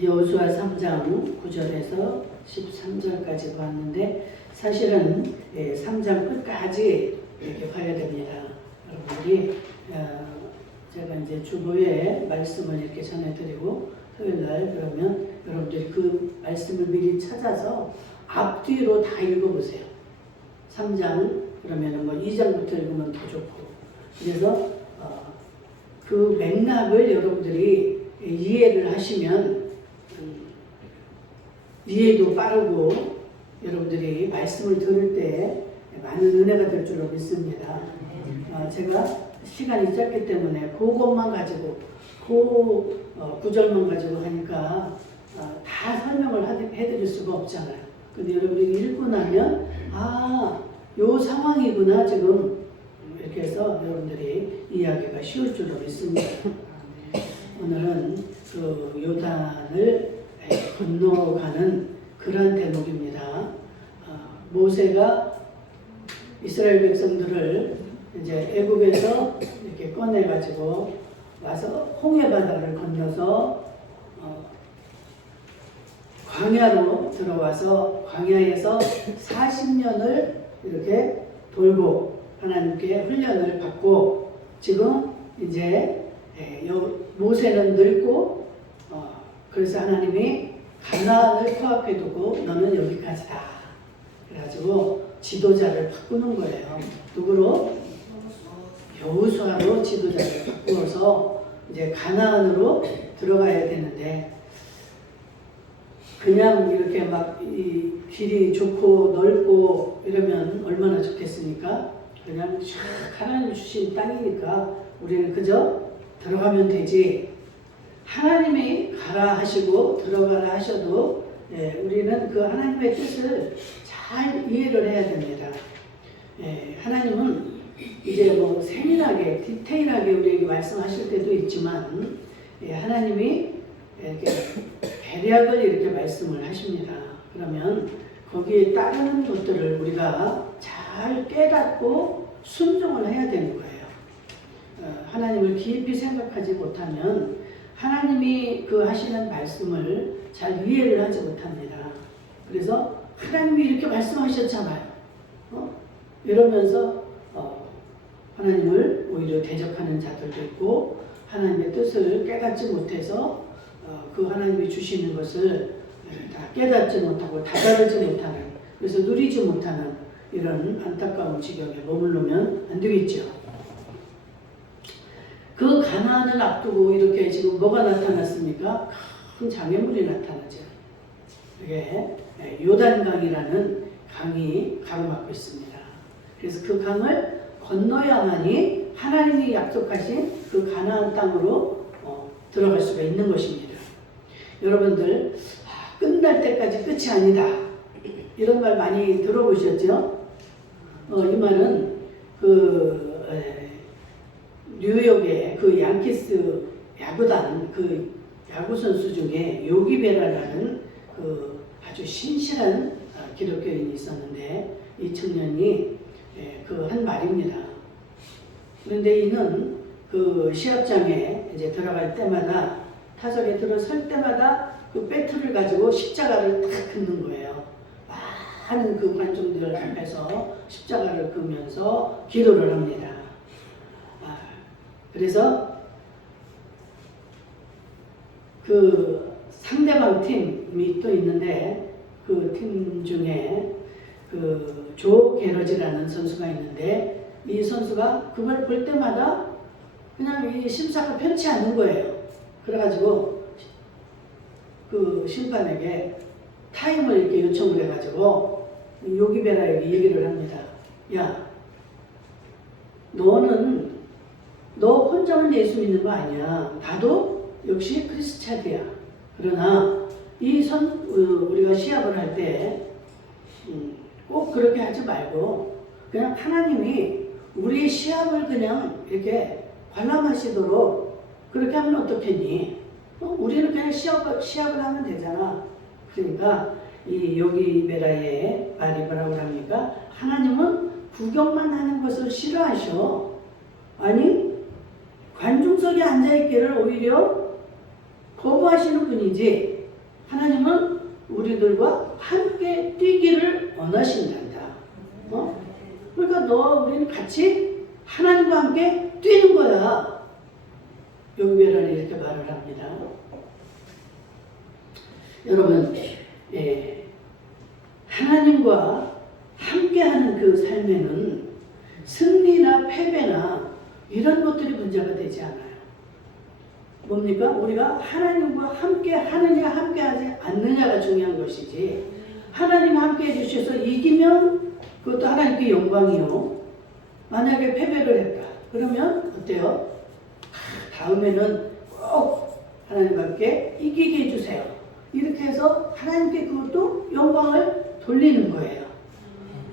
여호수아 3장 9절에서 13절까지 봤는데 사실은 3장 끝까지 이렇게 봐야 됩니다. 여러분들이 제가 이제 주보에 말씀을 이렇게 전해드리고 토요일날 그러면 여러분들이 그 말씀을 미리 찾아서 앞뒤로 다 읽어보세요. 3장 그러면 뭐 2장부터 읽으면 더 좋고 그래서 그 맥락을 여러분들이 이해를 하시면 이해도 빠르고 여러분들이 말씀을 들을 때 많은 은혜가 될 줄로 믿습니다. 제가 시간이 짧기 때문에 그것만 가지고 그 구절만 가지고 하니까 다 설명을 해드릴 수가 없잖아요. 근데 여러분들이 읽고 나면 요 상황이구나 지금 이렇게 해서 여러분들이 이해하기가 쉬울 줄로 믿습니다. 오늘은 그 요단을 건너가는 그러한 대목입니다. 모세가 이스라엘 백성들을 이제 애굽에서 이렇게 꺼내가지고 와서 홍해 바다를 건너서 광야로 들어와서 광야에서 40년을 이렇게 돌고 하나님께 훈련을 받고 지금 이제 모세는 늙고 그래서 하나님이 가나안을 코앞에 두고 너는 여기까지다. 그래가지고 지도자를 바꾸는 거예요. 누구로? 여호수아로 지도자를 바꾸어서 이제 가나안으로 들어가야 되는데 그냥 이렇게 막 이 길이 좋고 넓고 이러면 얼마나 좋겠습니까? 그냥 샥 하나님 주신 땅이니까 우리는 그저 들어가면 되지. 하나님이 가라 하시고 들어가라 하셔도 우리는 그 하나님의 뜻을 잘 이해를 해야 됩니다. 하나님은 이제 뭐 세밀하게 디테일하게 우리에게 말씀하실 때도 있지만 하나님이 이렇게 대략을 이렇게 말씀을 하십니다. 그러면 거기에 따르는 것들을 우리가 잘 깨닫고 순종을 해야 되는 거예요. 하나님을 깊이 생각하지 못하면 하나님이 그 하시는 말씀을 잘 이해를 하지 못합니다. 그래서 하나님이 이렇게 말씀하셨잖아요. 이러면서 하나님을 오히려 대적하는 자들도 있고 하나님의 뜻을 깨닫지 못해서 그 하나님이 주시는 것을 다 깨닫지 못하고 다다르지 못하는 그래서 누리지 못하는 이런 안타까운 지경에 머무르면 안 되겠죠. 그 가나안을 앞두고 이렇게 지금 뭐가 나타났습니까? 큰 장애물이 나타나죠. 이게 요단강이라는 강이 가로막고 있습니다. 그래서 그 강을 건너야만이 하나님이 약속하신 그 가나안 땅으로 들어갈 수가 있는 것입니다. 여러분들 끝날 때까지 끝이 아니다. 이런 말 많이 들어보셨죠? 이 말은 뉴욕의 그 양키스 야구단 그 야구 선수 중에 요기베라라는 그 아주 신실한 기독교인이 있었는데 이 청년이 그 한 말입니다. 그런데 이는 그 시합장에 이제 들어갈 때마다 타석에 들어설 때마다 그 배트를 가지고 십자가를 탁 긋는 거예요. 많은 그 관중들 앞에서 십자가를 긋으면서 기도를 합니다. 그래서 그 상대방 팀이 또 있는데 그 팀 중에 그 조 게러지라는 선수가 있는데 이 선수가 그걸 볼 때마다 그냥 이 심사가 편치 않은 거예요. 그래가지고 그 심판에게 타임을 이렇게 요청을 해가지고 요기베라에게 얘기를 합니다. 야, 너 혼자만 예수 믿는 거 아니야. 나도 역시 크리스찬이야. 그러나 우리가 시합을 할 때 꼭 그렇게 하지 말고 그냥 하나님이 우리의 시합을 그냥 이렇게 관람하시도록 그렇게 하면 어떻겠니? 우리는 그냥 시합을 하면 되잖아. 그러니까 이 요기베라의 말이 뭐라고 합니까? 하나님은 구경만 하는 것을 싫어하셔. 아니 관중석에 앉아있기를 오히려 거부하시는 분이지 하나님은 우리들과 함께 뛰기를 원하신단다. 그러니까 우리는 같이 하나님과 함께 뛰는 거야. 용배란이 이렇게 말을 합니다. 여러분, 하나님과 함께하는 그 삶에는 승리나 패배나 이런 것들이 문제가 되지 않아요. 뭡니까? 우리가 하나님과 함께 하느냐 함께 하지 않느냐가 중요한 것이지, 하나님 함께 해주셔서 이기면 그것도 하나님께 영광이요. 만약에 패배를 했다 그러면 어때요? 다음에는 꼭 하나님과 함께 이기게 해주세요. 이렇게 해서 하나님께 그것도 영광을 돌리는 거예요.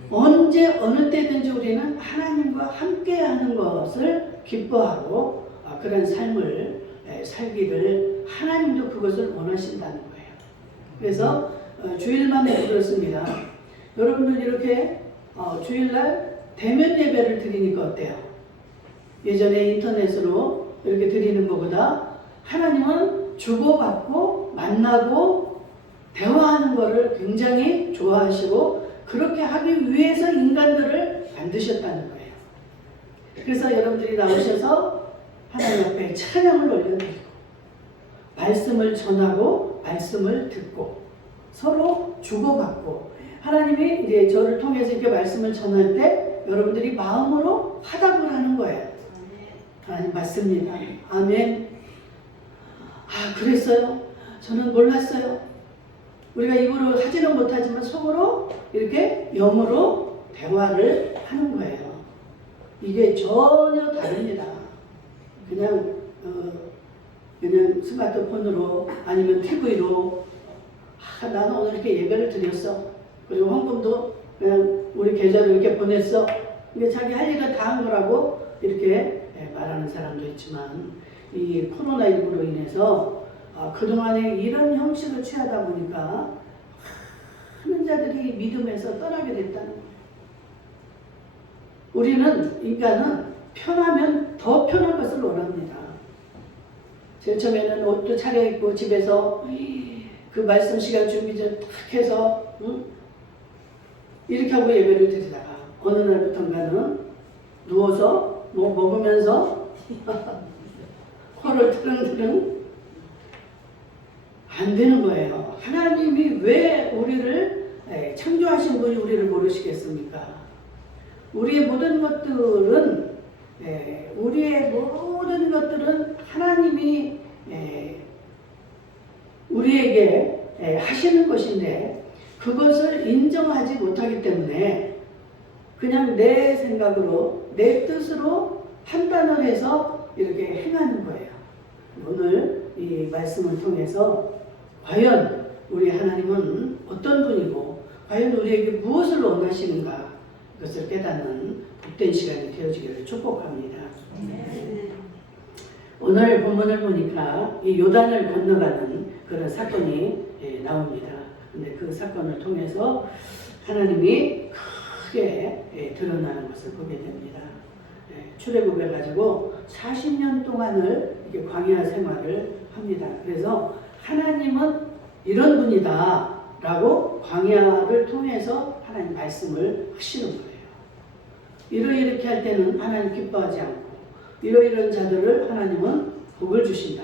언제 어느 때든지 우리는 하나님과 함께 하는 것을 기뻐하고 그런 삶을 살기를 하나님도 그것을 원하신다는 거예요. 그래서 주일만에 그렇습니다. 여러분들 이렇게 주일날 대면 예배를 드리니까 어때요? 예전에 인터넷으로 이렇게 드리는 것보다 하나님은 주고받고 만나고 대화하는 것을 굉장히 좋아하시고 그렇게 하기 위해서 인간들을 만드셨다는 거예요. 그래서 여러분들이 나오셔서 하나님 앞에 찬양을 올려드리고 말씀을 전하고 말씀을 듣고 서로 주고받고, 하나님이 이제 저를 통해서 이렇게 말씀을 전할 때 여러분들이 마음으로 화답을 하는 거예요. 하나님 맞습니다. 아멘. 그랬어요? 저는 몰랐어요. 우리가 입으로 하지는 못하지만 속으로 이렇게 영으로 대화를 하는 거예요. 이게 전혀 다릅니다. 그냥 스마트폰으로 아니면 TV로 나는 오늘 이렇게 예배를 드렸어. 그리고 헌금도 그냥 우리 계좌로 이렇게 보냈어. 이게 자기 할 일은 다 한 거라고 이렇게 말하는 사람도 있지만, 이 코로나19로 인해서 그동안에 이런 형식을 취하다 보니까 많은 자들이 믿음에서 떠나게 됐다는 거예요. 우리는, 인간은 편하면 더 편한 것을 원합니다. 제일 처음에는 옷도 차려입고 집에서 그 말씀 시간 준비 좀 탁 해서 이렇게 하고 예배를 드리다가 어느 날부터인가는 누워서 뭐 먹으면서 코를 트릉트릉 안 되는 거예요. 하나님이 왜 우리를 창조하신 분이 우리를 모르시겠습니까? 우리의 모든 것들은 하나님이 우리에게 하시는 것인데 그것을 인정하지 못하기 때문에 그냥 내 생각으로 내 뜻으로 판단을 해서 이렇게 행하는 거예요. 오늘 이 말씀을 통해서 과연 우리 하나님은 어떤 분이고 과연 우리에게 무엇을 원하시는가, 그것을 깨닫는 복된 시간이 되어지기를 축복합니다. 오늘 본문을 보니까 이 요단을 건너가는 그런 사건이 나옵니다. 근데 그 사건을 통해서 하나님이 크게 드러나는 것을 보게 됩니다. 출애굽해 가지고 40년 동안을 이렇게 광야 생활을 합니다. 그래서 하나님은 이런 분이다 라고 광야를 통해서 하나님 말씀을 하시는 거예요. 이렇게 할 때는 하나님 기뻐하지 않고 이런 자들을 하나님은 복을 주신다.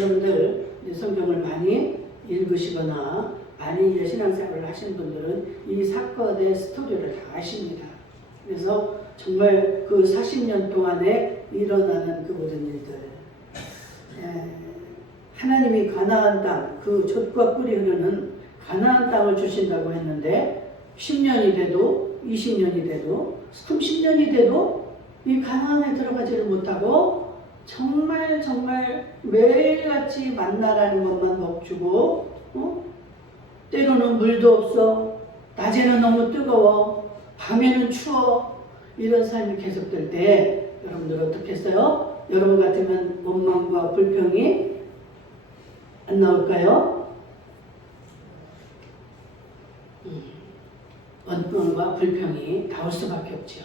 여러분들 성경을 많이 읽으시거나 많이 이제 신앙생활을 하시는 분들은 이 사건의 스토리를 다 아십니다. 그래서 정말 그 40년 동안에 일어나는 그 모든 일들, 하나님이 가나안 땅, 그 젖과 꿀이 흐르는 가나안 땅을 주신다고 했는데 10년이 돼도 20년이 돼도 30년이 돼도 이 가나안에 들어가지를 못하고 정말 매일같이 만나라는 것만 먹주고 때로는 물도 없어, 낮에는 너무 뜨거워, 밤에는 추워, 이런 삶이 계속될 때 여러분들 어떻겠어요? 여러분 같으면 원망과 불평이 안 나올까요? 원망과 불평이 나올 수밖에 없죠.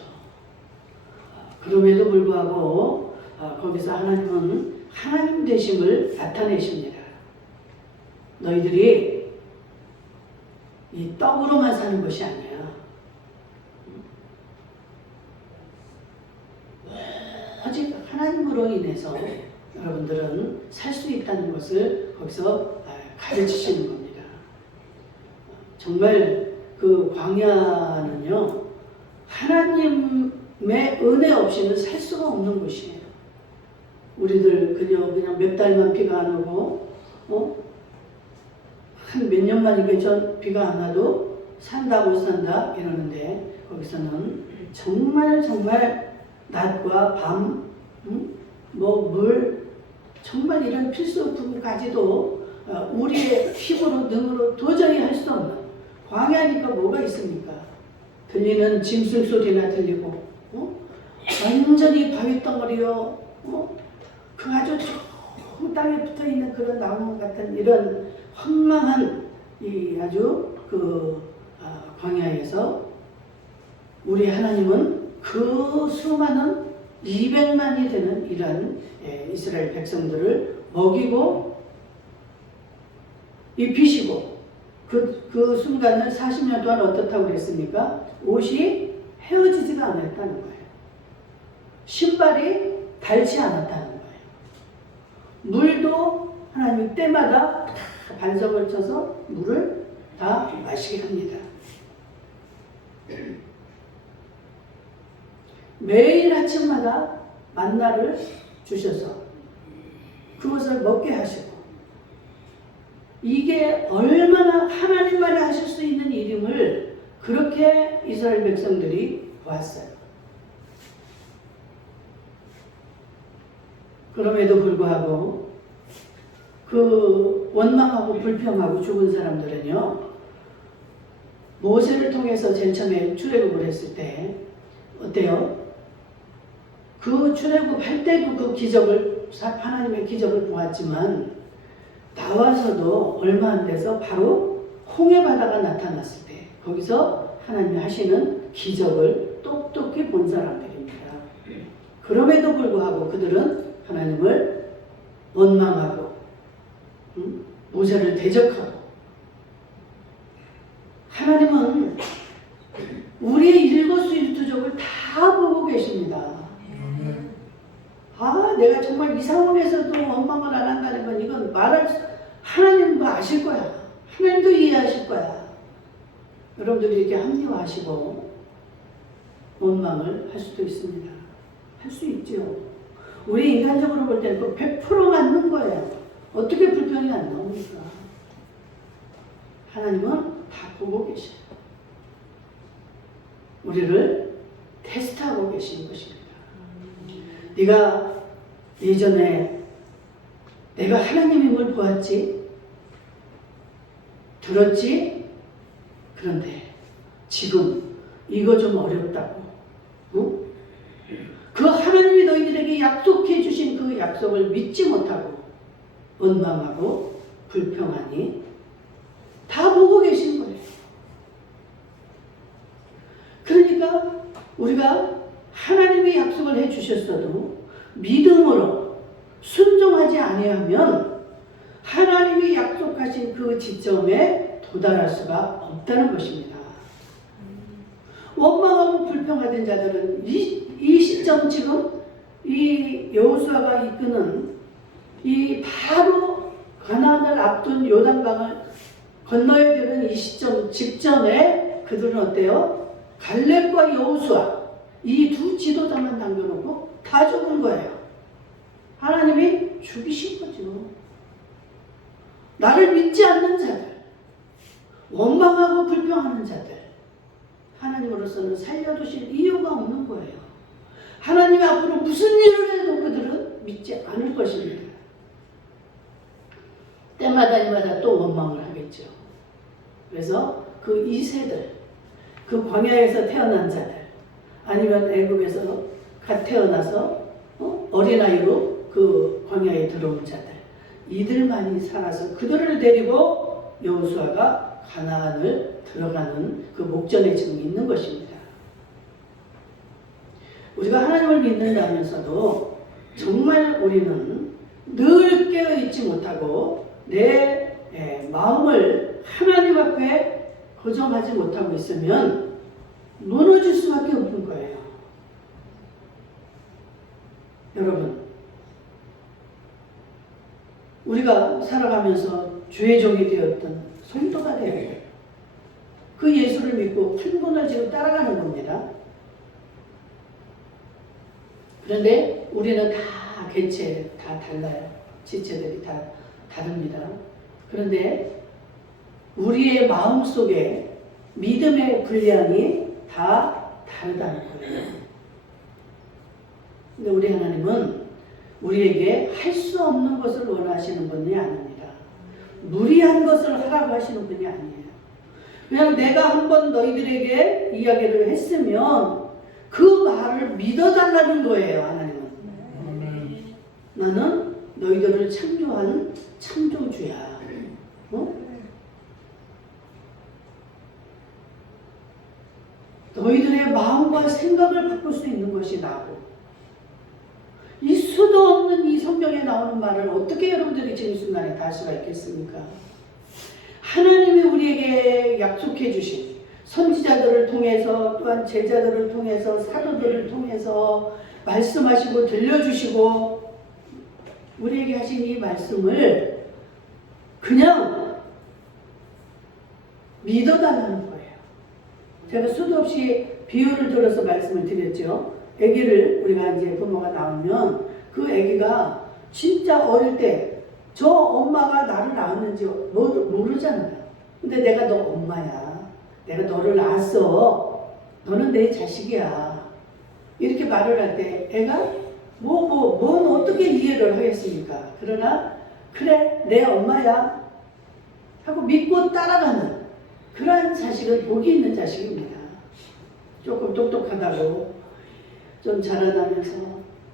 그럼에도 불구하고 거기서 하나님은 하나님 되심을 나타내십니다. 너희들이 이 떡으로만 사는 것이 아니야. 오직 하나님으로 인해서 여러분들은 살 수 있다는 것을 거기서 가르치시는 겁니다. 정말 그 광야는요, 하나님의 은혜 없이는 살 수가 없는 곳이에요. 우리들 그냥 몇 달만 비가 안 오고, 한 몇 년만 이게 비가 안 와도 산다 못 산다 이러는데, 거기서는 정말 낮과 밤, 물, 정말 이런 필수품까지도 우리의 힘으로 능으로 도저히 할 수 없는, 광야니까 뭐가 있습니까? 들리는 짐승 소리나 들리고, 완전히 바위 덩어리요, 그 아주 저 땅에 붙어 있는 그런 나무 같은 이런 황망한 이 아주 광야에서 우리 하나님은 그 수많은 200만이 되는 이런 이스라엘 백성들을 먹이고 입히시고 그 순간을 40년 동안 어떻다고 그랬습니까? 옷이 헤어지지가 않았다는 거예요. 신발이 닳지 않았다는 거예요. 물도 하나님 때마다 다 반석을 쳐서 물을 다 마시게 합니다. 매일 아침마다 만나를 주셔서 그것을 먹게 하시고, 이게 얼마나 하나님만이 하실 수 있는 일임을 그렇게 이스라엘 백성들이 보았어요. 그럼에도 불구하고 그 원망하고 불평하고 죽은 사람들은요, 모세를 통해서 제일 처음에 출애굽을 했을 때 어때요? 그 출애굽할 때도 그 기적을, 하나님의 기적을 보았지만 나와서도 얼마 안 돼서 바로 홍해 바다가 나타났을 때 거기서 하나님이 하시는 기적을 똑똑히 본 사람들입니다. 그럼에도 불구하고 그들은 하나님을 원망하고 모세를 대적하고, 하나님은 우리의 일거수일투족을 다 보고 계십니다. 내가 정말 이 상황에서도 원망을 안 한다는 건 이건 하나님도 아실 거야. 하나님도 이해하실 거야. 여러분들이 이렇게 합리화하시고 원망을 할 수도 있습니다. 할 수 있죠. 우리 인간적으로 볼 때는 그 100% 맞는 거예요. 어떻게 불평이 안 나옵니까? 하나님은 다 보고 계셔요. 우리를 테스트하고 계시는 것입니다. 네가 예전에 내가 하나님임을 보았지, 들었지, 그런데 지금 이거 좀 어렵다고, 그 하나님이 너희들에게 약속해 주신 그 약속을 믿지 못하고 원망하고 불평하니 다 보고 계신 거예요. 그러니까 우리가 하나님의 약속을 해 주셨어도 믿음으로 순종하지 아니하면 하나님이 약속하신 그 지점에 도달할 수가 없다는 것입니다. 원망하고 불평하던 자들은 이 시점, 지금 이 여호수아가 이끄는 이 바로 가나안을 앞둔 요단강을 건너야 되는 이 시점 직전에 그들은 어때요? 갈렙과 여호수아 이 두 지도자만 남겨놓고 다 죽은 거예요. 하나님이 죽이신 거죠. 나를 믿지 않는 자들, 원망하고 불평하는 자들, 하나님으로서는 살려두실 이유가 없는 거예요. 하나님 앞으로 무슨 일을 해도 그들은 믿지 않을 것입니다. 때마다 또 원망을 하겠죠. 그래서 그 2세들, 그 광야에서 태어난 자들, 아니면 애국에서 갓 태어나서 어린아이로 그 광야에 들어온 자들, 이들만이 살아서 그들을 데리고 여호수아가 가나안을 들어가는 그 목전에 지금 있는 것입니다. 우리가 하나님을 믿는다면서도 정말 우리는 늘 깨어있지 못하고 내 마음을 하나님 앞에 고정하지 못하고 있으면 무너질 수밖에 없는 거예요. 여러분, 우리가 살아가면서 주의 종이 되었던 성도가 되어야 돼요. 그 예수를 믿고 한 분을 지금 따라가는 겁니다. 그런데 우리는 다 개체 다 달라요. 지체들이 다 다릅니다. 그런데 우리의 마음 속에 믿음의 분량이 다 다르다는 거예요. 근데 우리 하나님은 우리에게 할 수 없는 것을 원하시는 분이 아닙니다. 무리한 것을 하라고 하시는 분이 아니에요. 그냥 내가 한번 너희들에게 이야기를 했으면 그 말을 믿어달라는 거예요. 하나님은. 나는 너희들을 창조한 창조주야. 너희들의 마음과 생각을 바꿀 수 있는 것이 나고, 이 수도 없는 이 성경에 나오는 말을 어떻게 여러분들이 지금 순간에 다 할 수가 있겠습니까? 하나님이 우리에게 약속해 주신 선지자들을 통해서, 또한 제자들을 통해서, 사도들을 통해서 말씀하시고 들려주시고 우리에게 하신 이 말씀을 그냥 믿어달라는 거예요. 제가 수도 없이 비유를 들어서 말씀을 드렸죠. 아기를 우리가 이제 부모가 낳으면 그 아기가 진짜 어릴 때 저 엄마가 나를 낳았는지 모르잖아요. 근데 내가 너 엄마야. 내가 너를 낳았어. 너는 내 자식이야. 이렇게 말을 할 때 애가 뭔 어떻게 이해를 하겠습니까? 그러나 그래 내 엄마야 하고 믿고 따라가는 그러한 자식은 복이 있는 자식입니다. 조금 똑똑하다고 좀 자라나면서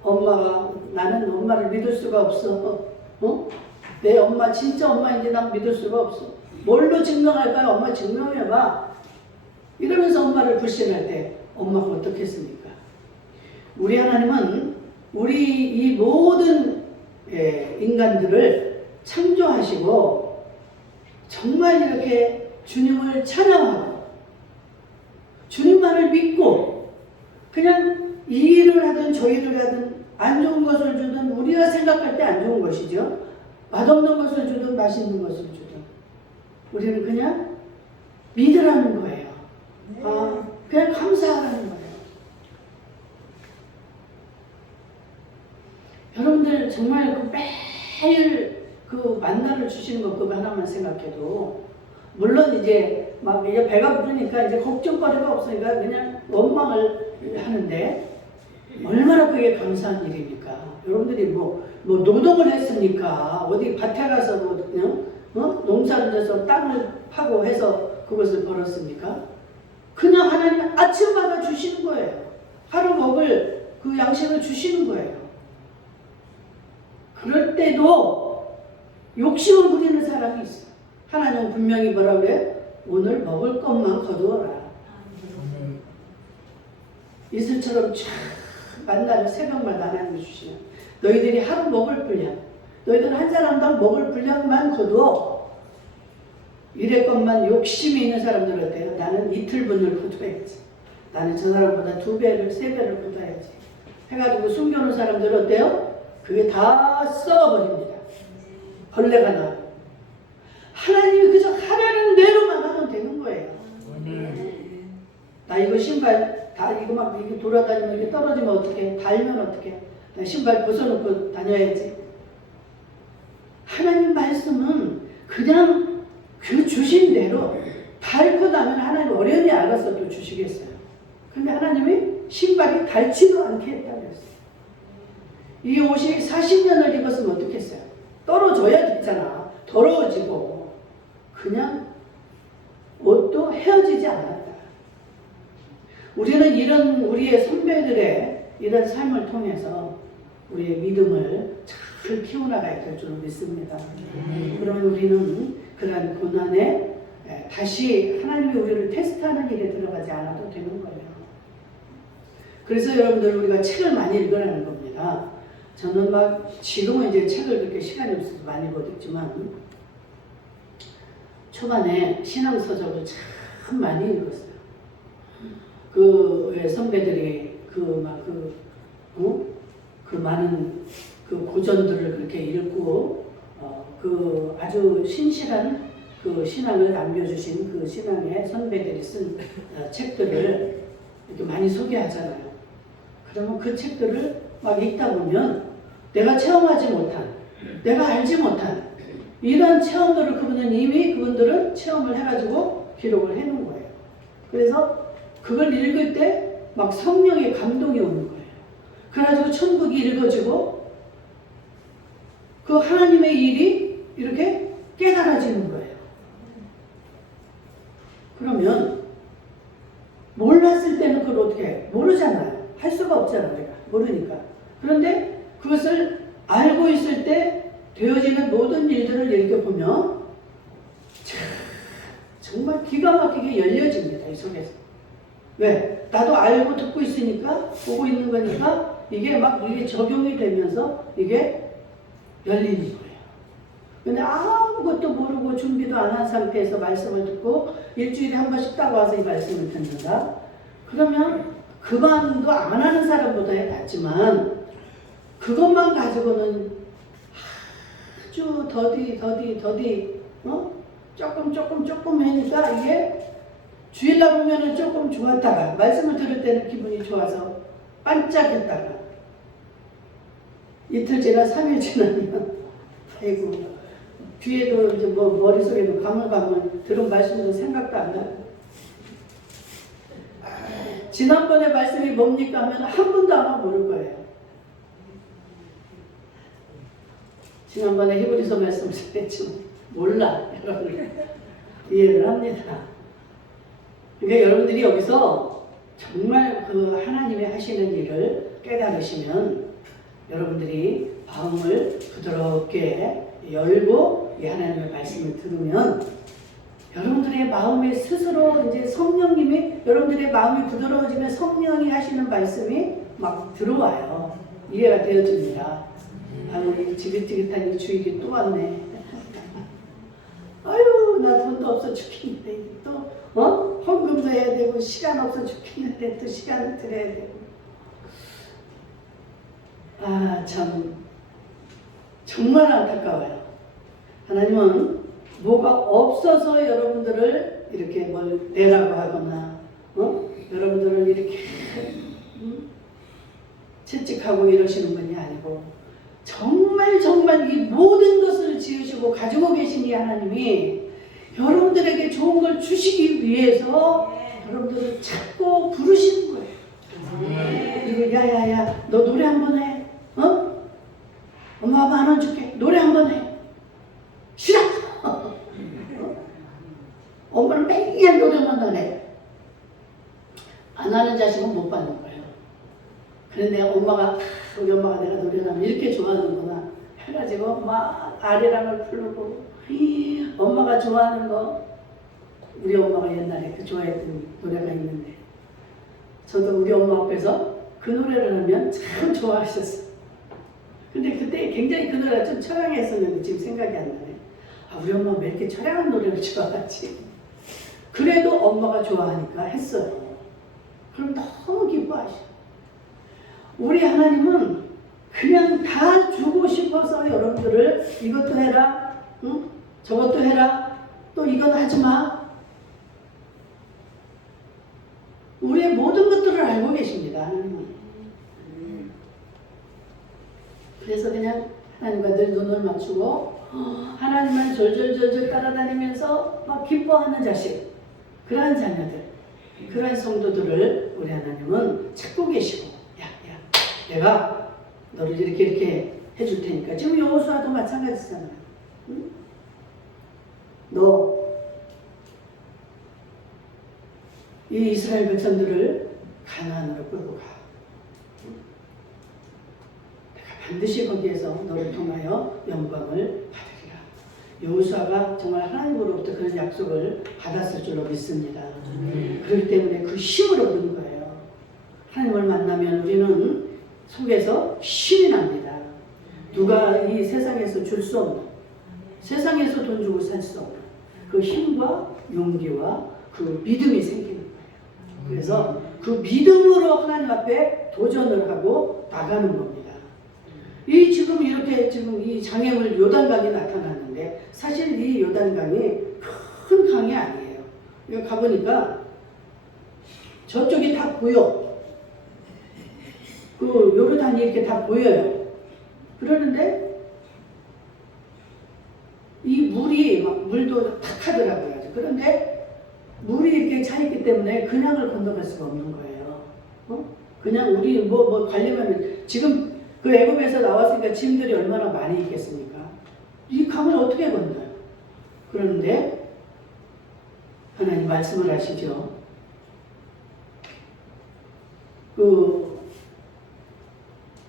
엄마가 나는 엄마를 믿을 수가 없어. 내 엄마 진짜 엄마인지 난 믿을 수가 없어. 뭘로 증명할까요? 엄마 증명해봐. 이러면서 엄마를 불신할 때 엄마가 어떻겠습니까? 우리 하나님은 우리 이 모든 인간들을 창조하시고 정말 이렇게 주님을 찬양하고 주님만을 믿고 그냥 이 일을 하든 저 일을 하든 안 좋은 것을 주든 우리가 생각할 때 안 좋은 것이죠. 맛없는 것을 주든 맛있는 것을 주든 우리는 그냥 믿으라는 거예요. 그냥 감사하라는 거예요. 여러분들 정말 그 매일 그 만나를 주시는 것 그거 하나만 생각해도 물론 이제 막 이제 배가 부르니까 이제 걱정거리가 없으니까 그냥 원망을 하는데 얼마나 그게 감사한 일입니까? 여러분들이 뭐 노동을 했습니까? 어디 밭에 가서 농사를 져서 땅을 파고 해서 그것을 벌었습니까? 그냥 하나님 아침마다 주시는 거예요. 하루 먹을 그 양식을 주시는 거예요. 그럴 때도 욕심을 부리는 사람이 있어. 하나님은 분명히 뭐라 그래? 오늘 먹을 것만 거두어라. 이슬처럼 쫙 만나를 새벽마다 하나님이 주시면 너희들이 하루 먹을 분량, 너희들은 한 사람당 먹을 분량만 거두어. 이럴 것만 욕심이 있는 사람들 어때요? 나는 이틀분을 거둬야지. 나는 저 사람보다 2배를 3배를 거둬야지. 해가지고 숨겨놓은 사람들 어때요? 그게 다 썩어버립니다. 벌레가 나고. 하나님이 그저 하라는 대로만 하면 되는 거예요. 나 이거 신발 다 이거 막 이렇게 돌아다니면 이렇게 떨어지면 어떡해? 닳으면 어떡해? 나 신발 벗어놓고 다녀야지. 하나님 말씀은 그냥 그 주신 대로 닳고 나면 하나님 어련히 알아서 또 주시겠어요. 근데 하나님이 신발이 닳지도 않게 했다 그랬어요. 이 옷이 40년을 입었으면 어떻겠어요? 떨어져야 됐잖아. 더러워지고. 그냥 옷도 헤어지지 않았다. 우리는 이런 우리의 선배들의 이런 삶을 통해서 우리의 믿음을 잘 키워나가야 될 줄 믿습니다. 그러면 우리는 그러한 고난에 다시 하나님이 우리를 테스트하는 일에 들어가지 않아도 되는 거예요. 그래서 여러분들 우리가 책을 많이 읽으라는 겁니다. 저는 막 지금은 이제 책을 그렇게 시간이 없어서 많이 못 읽지만 초반에 신앙서적을 참 많이 읽었어요. 그 왜 선배들이 그 많은 그 고전들을 그렇게 읽고 그 아주 신실한 그 신앙을 남겨주신 그 신앙의 선배들이 쓴 책들을 이렇게 많이 소개하잖아요. 그러면 그 책들을 막 읽다 보면 내가 체험하지 못한, 내가 알지 못한 이런 체험들을 그분들은 체험을 해가지고 기록을 해놓은 거예요. 그래서 그걸 읽을 때 막 성령의 감동이 오는 거예요. 그래가지고 천국이 읽어지고 그 하나님의 일이 이렇게 깨달아지는 거예요. 그러면 몰랐을 때는 그걸 어떻게 해? 모르잖아요. 할 수가 없잖아요. 우리가 모르니까. 그런데 그것을 알고 있을 때 되어지는 모든 일들을 읽어보면 정말 기가 막히게 열려집니다. 이 속에서. 왜? 나도 알고 듣고 있으니까, 보고 있는 거니까 이게 적용이 되면서 이게 열리는 거예요. 근데 아무것도 모르고 준비도 안 한 상태에서 말씀을 듣고 일주일에 한 번씩 딱 와서 이 말씀을 듣는다. 그러면 그만도 안 하는 사람보다 낫지만 그것만 가지고는 아주 더디 조금 하니까 이게 주일날 보면은 조금 좋았다가 말씀을 들을 때는 기분이 좋아서 반짝했다가 이틀 지나 3일 지나면 아이고 뒤에도 이제 머릿속에도 가물가물 들은 말씀도 생각도 안 나고 지난번에 말씀이 뭡니까 하면 한 번도 아마 모를 거예요. 지난번에 히브리서 말씀을 했지만 몰라. 여러분 이해를 합니다. 그러니까 여러분들이 여기서 정말 그 하나님이 하시는 일을 깨달으시면 여러분들이 마음을 부드럽게 열고 이 하나님의 말씀을 들으면 여러분들의 마음에 스스로 이제 성령님이 여러분들의 마음이 부드러워지면 성령이 하시는 말씀이 막 들어와요. 이해가 되어집니다. 아유, 지긋지긋한 이 주일이 또 왔네. 아유, 나 돈도 없어 죽겠는데 또 헌금도 해야 되고 시간 없어 죽겠는데 또 시간을 드려야 되고 아, 참 정말 안타까워요. 하나님은 뭐가 없어서 여러분들을 이렇게 뭘 내라고 하거나 여러분들을 이렇게 채찍하고 이러시는 분이 아니고 정말 이 모든 것을 지으시고 가지고 계신 이 하나님이 여러분들에게 좋은 걸 주시기 위해서 여러분들을 찾고 부르시는 거예요. 이거 야야야 너 노래 한번 해. 엄마가 10,000원 줄게. 노래 한번 해. 싫어. 엄마는 맨날 노래만 하네. 안 하는 자식은 못 받는 거예요. 그런데 우리 엄마가 내가 노래를 하면 이렇게 좋아하는구나 해가지고 막 아리랑을 부르고 엄마가 좋아하는 거 우리 엄마가 옛날에 그 좋아했던 노래가 있는데 저도 우리 엄마 앞에서 그 노래를 하면 참 좋아하셨어요. 근데 그때 굉장히 그 노래가 좀 처량했었는데 지금 생각이 안 나네. 아, 우리 엄마가 왜 이렇게 처량한 노래를 좋아하지? 그래도 엄마가 좋아하니까 했어요. 그럼 너무 기뻐하셔. 우리 하나님은 그냥 다 주고 싶어서 여러분들을 이것도 해라, 저것도 해라, 또 이건 하지 마. 우리의 모든 것들을 알고 계십니다. 하나님은. 그래서 그냥 하나님과 늘 눈을 맞추고 하나님만 졸졸졸졸 따라다니면서 막 기뻐하는 자식, 그러한 자녀들, 그러한 성도들을 우리 하나님은 찾고 계시고 야 내가 너를 이렇게 해줄 테니까. 지금 여호수아도 마찬가지잖아요. 응? 너 이 이스라엘 백성들을 가나안으로 끌고 가. 내가 반드시 거기에서 너를 통하여 영광을 받으리라. 여호수아가 정말 하나님으로부터 그런 약속을 받았을 줄로 믿습니다. 그렇기 때문에 그 힘을 얻은 거예요. 하나님을 만나면 우리는 속에서 힘이 납니다. 누가 이 세상에서 줄 수 없는, 세상에서 돈 주고 살 수 없는, 그 힘과 용기와 그 믿음이 생기는 거예요. 그래서 그 믿음으로 하나님 앞에 도전을 하고 나가는 겁니다. 이 지금 이렇게 지금 이 장애물 요단강이 나타났는데 사실 이 요단강이 큰 강이 아니에요. 여기 가보니까 저쪽이 다 보여. 그 요르단이 이렇게 다 보여요. 그러는데 이 물이 막 물도 탁하더라고요. 그런데 물이 이렇게 차 있기 때문에 그냥을 건너갈 수가 없는 거예요. 그냥 우리 뭐 가려면 지금 그 애굽에서 나왔으니까 짐들이 얼마나 많이 있겠습니까? 이 강을 어떻게 건너요? 그런데 하나님 말씀을 하시죠. 그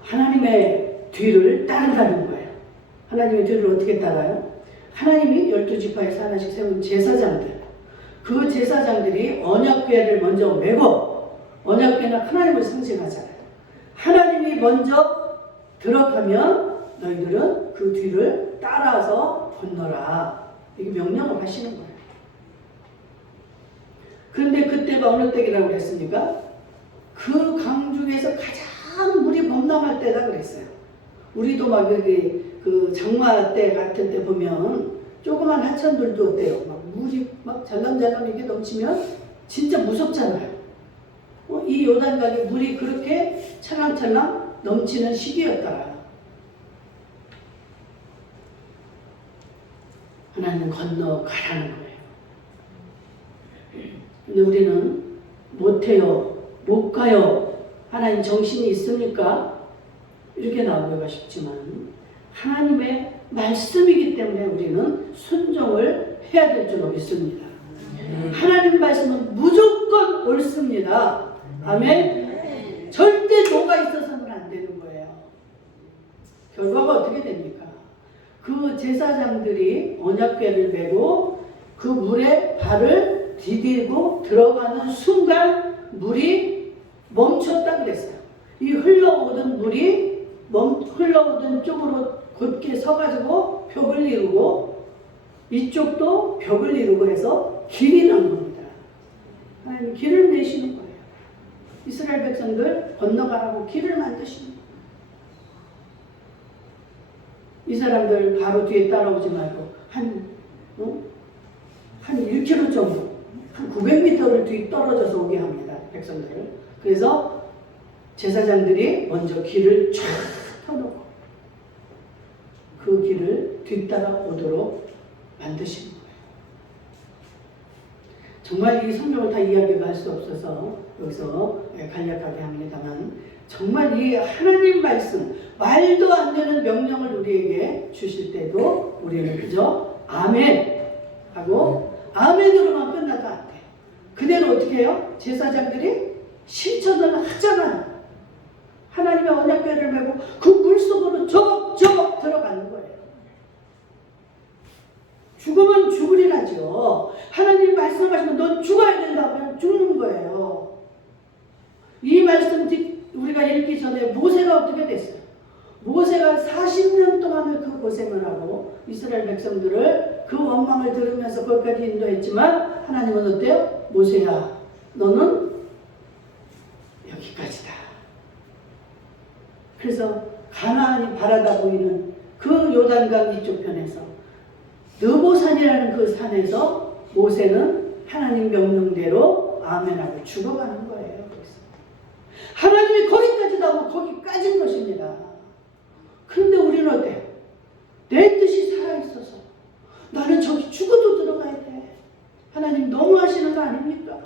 하나님의 뒤를 따라가는 거예요. 하나님의 뒤를 어떻게 따라요? 하나님이 12지파에서 하나씩 세운 제사장들, 그 제사장들이 언약궤를 먼저 메고, 언약궤는 하나님을 상징하잖아요. 하나님이 먼저 들어가면 너희들은 그 뒤를 따라서 건너라. 이게 명령을 하시는 거예요. 그런데 그때가 어느 때라고 그랬습니까? 그 강 중에서 가장 물이 범람할 때다 그랬어요. 우리도 막 여기 그 장마 때 같은 때 보면 조그만 하천들도 어때요? 막 물이 막 잘람잘람 이렇게 넘치면 진짜 무섭잖아요. 이 요단강에 물이 그렇게 찰랑찰랑 넘치는 시기였더라. 하나님 건너가라는 거예요. 근데 우리는 못해요. 못 가요. 하나님 정신이 있습니까? 이렇게 나오기가 쉽지만 하나님의 말씀이기 때문에 우리는 순종을 해야 될 줄 믿습니다. 하나님 말씀은 무조건 옳습니다. 아멘. 절대 노가 있어서는 안 되는 거예요. 결과가 어떻게 됩니까? 그 제사장들이 언약궤를 메고 그 물에 발을 디디고 들어가는 순간 물이 멈췄다 그랬어요. 이 흘러오던 물이 흘러오던 쪽으로 곧게 서가지고 벽을 이루고 이쪽도 벽을 이루고 해서 길이 난 겁니다. 하나님 길을 내시는 거예요. 이스라엘 백성들 건너가라고 길을 만드시는 거예요. 이 사람들 바로 뒤에 따라오지 말고 한 1km 정도, 한 900m를 뒤 떨어져서 오게 합니다. 백성들을. 그래서 제사장들이 먼저 길을 쫙 펴놓고 그 길을 뒤따라 오도록 만드시는 거예요. 정말 이 성경을 다 이야기할 수 없어서 여기서 간략하게 합니다만 정말 이 하나님 말씀, 말도 안 되는 명령을 우리에게 주실 때도 우리는 그저 아멘 하고 아멘으로만 끝나도 안 돼. 그대로 어떻게 해요? 제사장들이 실천을 하잖아요. 하나님의 언약궤를 메고 그 물속으로 저벅저벅 들어가는 거예요. 죽으면 죽으리라죠. 하나님 말씀하시면 넌 죽어야 된다고 하면 죽는 거예요. 이 말씀 우리가 읽기 전에 모세가 어떻게 됐어요? 모세가 40년 동안을 그 고생을 하고 이스라엘 백성들을 그 원망을 들으면서 거기까지 인도했지만 하나님은 어때요? 모세야, 너는 여기까지다. 그래서 가나안이 바라다 보이는 그 요단강 이쪽 편에서 느보산이라는 그 산에서 모세는 하나님 명령대로 아멘하고 죽어가는 거예요. 하나님이 거기까지 나오고 거기까지인 것입니다. 그런데 우리는 어때요? 내 뜻이 살아있어서 나는 저기 죽어도 들어가야 돼. 하나님 너무하시는 거 아닙니까?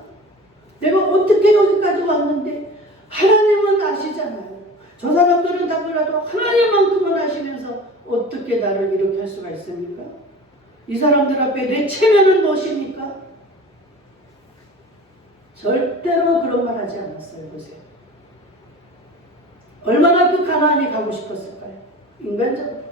내가 어떻게 여기까지 왔는데 하나님은 아시잖아요. 저 사람들은 다 몰라도 하나님만큼은 아시면서 어떻게 나를 이렇게 할 수가 있습니까? 이 사람들 앞에 내 체면은 무엇입니까? 절대로 그런 말 하지 않았어요. 보세요. 얼마나 그 가나안에 가고 싶었을까요? 인간적으로.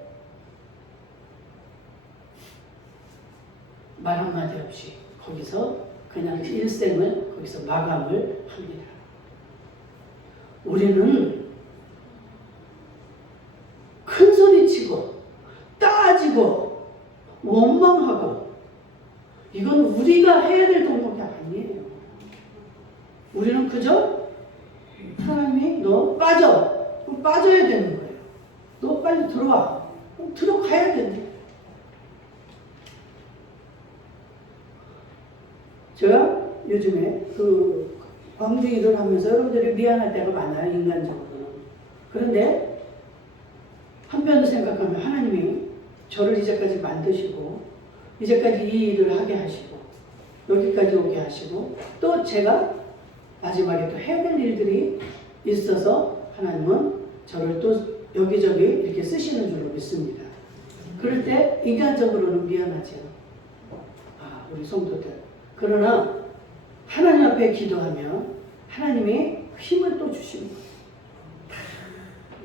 말 한마디 없이 거기서 그냥 일생을 거기서 마감을 합니다. 우리는 큰 소리치고 따지고 원망하고 이건 우리가 해야 될 동력이 아니에요. 우리는 그저 하나님이 너 빠져. 그럼 빠져야 되는 거예요. 너 빨리 들어와. 그럼 들어가야 된대. 제가 요즘에 그 광주 일을 하면서 여러분들이 미안할 때가 많아요. 인간적으로는. 그런데 한편으로 생각하면 하나님이 저를 이제까지 만드시고 이제까지 이 일을 하게 하시고 여기까지 오게 하시고 또 제가 마지막에 또 해야 될 일들이 있어서 하나님은 저를 또 여기저기 이렇게 쓰시는 줄로 믿습니다. 그럴 때 인간적으로는 미안하죠. 아, 우리 성도들. 그러나 하나님 앞에 기도하면 하나님이 힘을 또 주시는 거예요.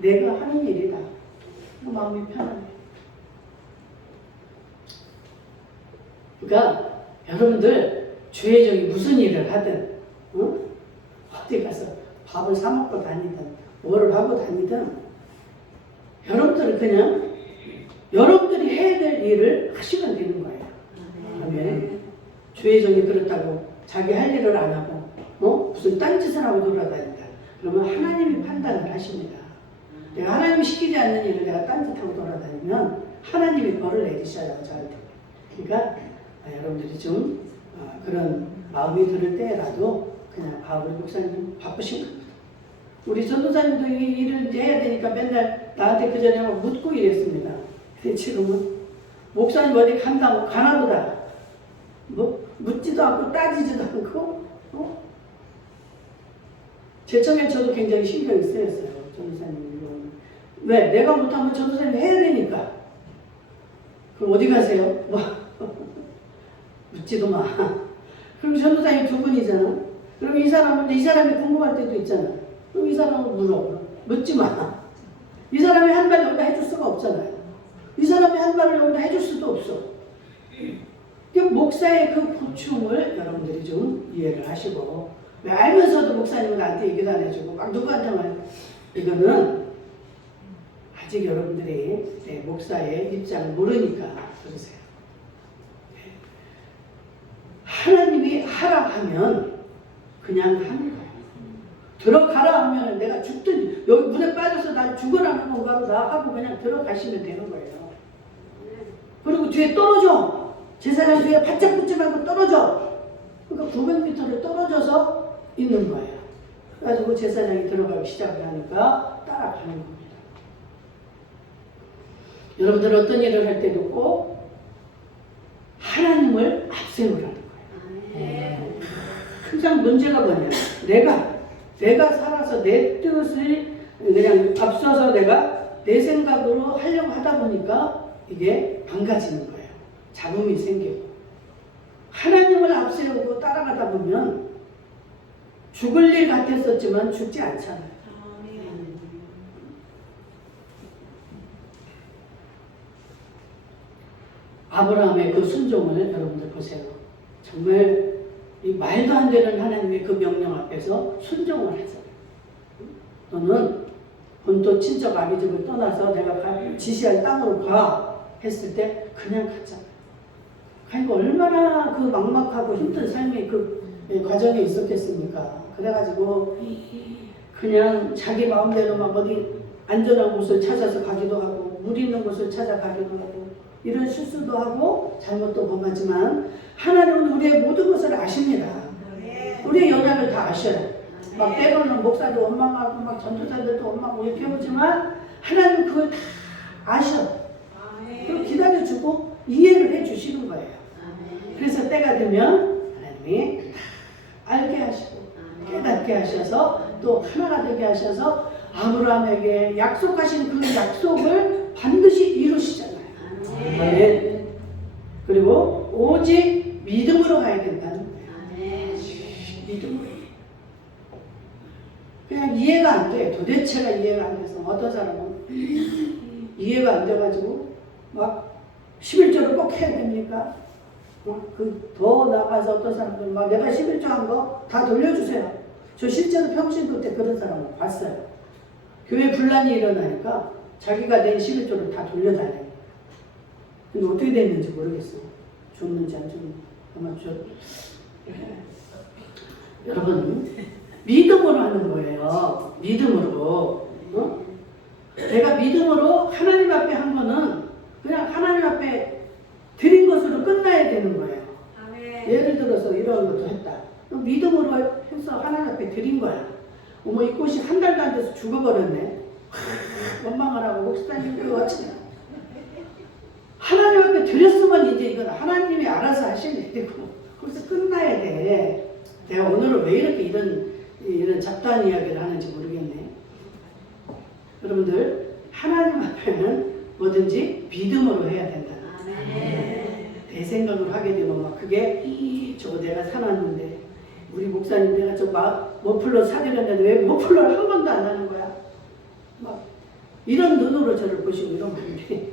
내가 하는 일이다. 마음이 편하네. 그러니까 여러분들 주의적이 무슨 일을 하든 어디 가서 밥을 사 먹고 다니든 뭐를 하고 다니든 여러분들은 그냥 여러분들이 해야 될 일을 하시면 되는 거예요. 아멘. 주의적이 그렇다고 자기 할 일을 안 하고 무슨 딴짓을 하고 돌아다닌다. 그러면 하나님이 판단을 하십니다. 내가 하나님이 시키지 않는 일을 내가 딴짓하고 돌아다니면 하나님이 벌을 내리셔요. 저한테. 그러니까 여러분들이 좀 그런 마음이 들을 때라도 그냥 우리 목사님 바쁘신 겁니다. 우리 전도사님도 이 일을 해야 되니까 맨날 나한테 그 전에 묻고 이랬습니다. 근데 지금은 목사님 어디 간다고 가나보다 뭐 묻지도 않고 따지지도 않고 제 처음엔 저도 굉장히 신경이 쓰였어요. 전도사님 왜? 내가 못하면 전도사님이 해야 되니까. 그럼 어디 가세요? 뭐 묻지도 마. 그럼 전도사님 두 분이잖아. 그럼 이 사람이 궁금할 때도 있잖아. 그럼 이 사람을 물어. 묻지 마. 이 사람이 한 말 여기다 해줄 수가 없잖아요. 이 사람이 한 말을 여기다 해줄 수도 없어. 목사의 그 고충을 여러분들이 좀 이해를 하시고 왜 알면서도 목사님은 나한테 얘기도 안 해주고 막 누구한테만 이거는 아직 여러분들이 목사의 입장을 모르니까 그러세요. 하나님이 하라 하면 그냥 하는 거예요. 들어가라 하면 내가 죽든 여기 물에 빠져서 날 죽으라는 건가 나 하고 그냥 들어가시면 되는 거예요. 그리고 뒤에 떨어져. 제사장 뒤에 바짝 붙지 말고 떨어져. 그러니까 900m를 떨어져서 있는 거예요. 그래가지고 제사장이 들어가기 시작을 하니까 따라가는 겁니다. 여러분들 어떤 일을 할 때도 꼭 하나님을 앞세우라는 거예요. 항상 문제가 뭐냐. 내가 살아서 내 뜻을 그냥 앞서서 내가 내 생각으로 하려고 하다 보니까 이게 망가지는 거예요. 잡음이 생기고. 하나님을 앞세우고 따라가다 보면 죽을 일 같았었지만 죽지 않잖아요. 아브라함의 그 순종을 여러분들 보세요. 정말 이 말도 안 되는 하나님의 그 명령 앞에서 순종을 해서 너는 본토 친척 아비집을 떠나서 내가 지시할 땅으로 가 했을 때 그냥 갔잖아요. 그러니까 얼마나 그 막막하고 힘든 삶의 그 과정에 있었겠습니까? 그래가지고 그냥 자기 마음대로 막 어디 안전한 곳을 찾아서 가기도 하고 물 있는 곳을 찾아가기도 하고 이런 실수도 하고 잘못도 범하지만 하나님은 우리의 모든 것을 아십니다. 우리의 연약을 다 아셔요. 막 때로는 목사도 원망하고 막 전도사들도 원망하고 이렇게 오지만 하나님은 그걸 다 아셔. 그리고 기다려주고 이해를 해주시는 거예요. 그래서 때가 되면 하나님이 알게 하시고 깨닫게 하셔서 또 하나가 되게 하셔서 아브라함에게 약속하신 그 약속을 반드시 이루시잖아요. 아멘. 그리고 오직 믿음으로 가야 된다는 거예요. 믿음으로. 그냥 이해가 안 돼. 도대체가 이해가 안 돼서 어떤 사람은 이해가 안 돼가지고 막 11조를 꼭 해야 됩니까? 더 나가서 어떤 사람들은 막 내가 11조 한 거 다 돌려주세요. 저 실제로 평신도 때 그런 사람을 봤어요. 교회 분란이 일어나니까 자기가 낸 11조를 다 돌려달래요. 근데 어떻게 됐는지 모르겠어요. 줬는지 안 줬는지. 아마 여러분 믿음으로 하는 거예요. 믿음으로. 어? 내가 믿음으로 하나님 앞에 한 거는 그냥 하나님 앞에 드린 것으로 끝나야 되는 거예요. 아멘. 예를 들어서 이런 것도 했다. 믿음으로 해서 하나님 앞에 드린 거야. 어머 이 꽃이 한 달도 안 돼서 죽어버렸네. 원망을 하고 목사님 그거 어찌냐. 하나님 앞에 드렸으면 이제 이건 하나님이 알아서 하시면 되고 그래서 끝나야 돼. 내가 오늘은 왜 이렇게 이런 잡다한 이야기를 하는지 모르겠네. 여러분들 하나님 앞에는 뭐든지 믿음으로 해야 된다. 내 생각을 하게 되면 막 그게 저거 내가 사놨는데 우리 목사님 내가 저 머플러 사드렸는데 왜 머플러를 한 번도 안 하는 거야? 막 이런 눈으로 저를 보시고 이러면 안 돼.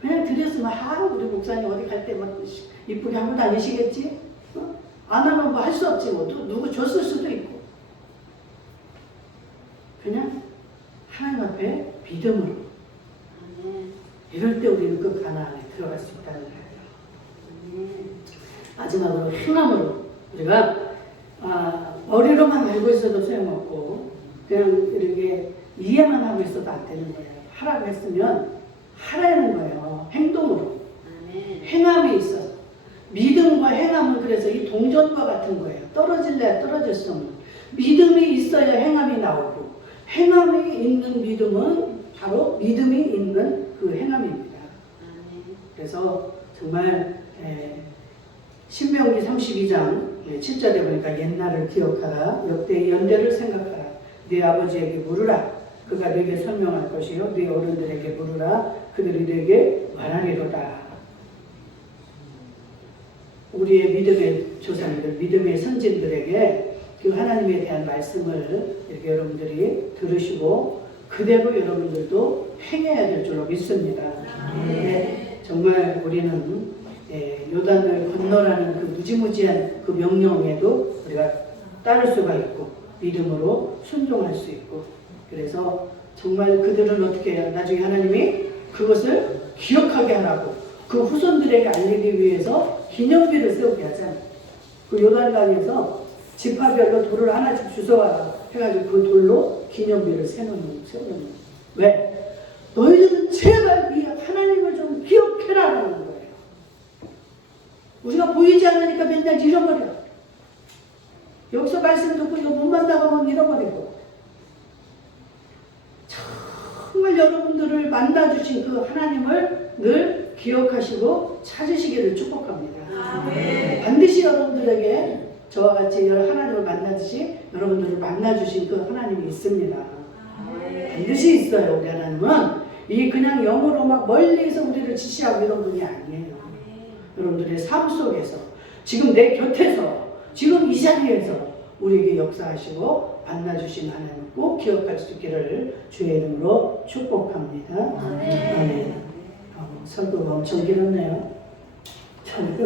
그냥 드렸으면 우리 목사님 어디 갈 때 막 이쁘게 하고 다니시겠지? 어? 안 하면 뭐 할 수 없지 뭐 누구 줬을 수도 있고 그냥 하나님 앞에 믿음으로 이럴 때 우리는 그 가나안에 들어갈 수 있다는 거예요. 마지막으로 행함으로 우리가 머리로만 알고 있어도 소용없고 그냥 이렇게 이해만 하고 있어도 안 되는 거예요. 하라고 했으면 하라는 거예요. 행동으로. 행함이 있어서 믿음과 행함은 그래서 이 동전과 같은 거예요. 떨어질래야 떨어질 수 없는 믿음이 있어야 행함이 나오고 행함이 있는 믿음은 바로 믿음이 있는 그 행함입니다. 그래서 정말 신명기 32장 7절에 보니까 옛날을 기억하라 역대 연대를 생각하라 네 아버지에게 물으라 그가 네게 설명할 것이요 네 어른들에게 물으라 그들이 네게 말하리로다. 우리의 믿음의 조상들 믿음의 선진들에게 그 하나님에 대한 말씀을 이렇게 여러분들이 들으시고 그대로 여러분들도 행해야 될 줄로 믿습니다. 네, 정말 우리는 요단을 건너라는 그 무지무지한 그 명령에도 우리가 따를 수가 있고 믿음으로 순종할 수 있고 그래서 정말 그들은 어떻게 해요? 나중에 하나님이 그것을 기억하게 하라고 그 후손들에게 알리기 위해서 기념비를 세우게 하잖아요. 그 요단강에서 지파별로 돌을 하나씩 주워와라 해가지고 그 돌로 기념비를 세우는 왜? 너희들은 제발 이 하나님을 좀 기억해라라는 거예요. 우리가 보이지 않으니까 맨날 잃어버려. 여기서 말씀 듣고 이거 못 만나가면 잃어버리고 정말 여러분들을 만나주신 그 하나님을 늘 기억하시고 찾으시기를 축복합니다. 반드시 여러분들에게 저와 같이 하나님을 만나듯이 여러분들을 만나주신 그 하나님이 있습니다. 반드시 있어요. 우리 하나님은 이 그냥 영으로 막 멀리서 우리를 지시하고 이런 분이 아니에요. 여러분들의 삶 속에서 지금 내 곁에서 지금 이 자리에서 우리에게 역사하시고 만나주신 하나님 꼭 기억할 수 있기를 주의 이름으로 축복합니다. 아멘. 설교가 엄청 길었네요.